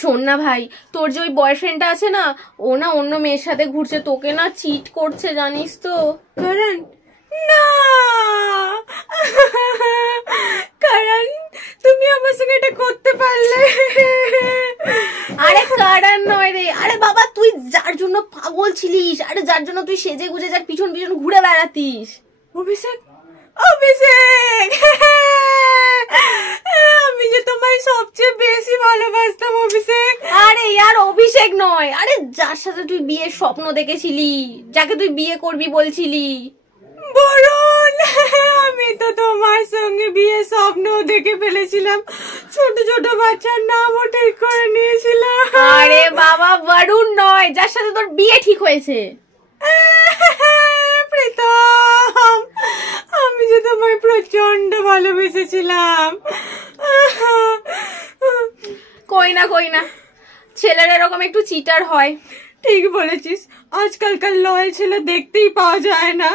শোন না ভাই, তোর যে ওই বয়ফ্রেন্ডটা আছে না, ও না অন্য মেয়ের সাথে ঘুরছে, তোকে না চিট করছে, জানিস তো? কারণ না কারণ তুমি আমার সঙ্গে এটা করতে পারলে। আরে কারণ নয় রে, আরে বাবা তুই যার জন্য পাগল ছিলিস, আরে যার জন্য তুই সেজে গুজে যার পিছন পিছন ঘুরে বেড়াতিস। অভিষেক, অভিষেক আমি যে তোমায় সবচেয়ে বেশি ভালোবাসতাম অভিষেক। আরে ইয়ার অভিষেক নয়, আরে যার সাথে তুই বিয়ের স্বপ্ন দেখেছিলি, যাকে তুই বিয়ে করবি বলছিলি। বরুণ, আমি তো তোমার সঙ্গে বিয়ে স্বপ্ন দেখে ফেলেছিলাম, ছোট ছোট বাচ্চার নামও ঠিক করে নিয়েছিলাম। আরে বাবা বরুণ নয়, যার সাথে তোর বিয়ে ঠিক হয়েছে। প্রীতম, আমি যে তোমায় প্রচন্ড ভালোবেসেছিলাম। কই না, ছেলেরা এরকম একটু চিটার হয়। ঠিক বলেছিস, আজকালকার লয়াল ছেলে দেখতেই পাওয়া যায় না।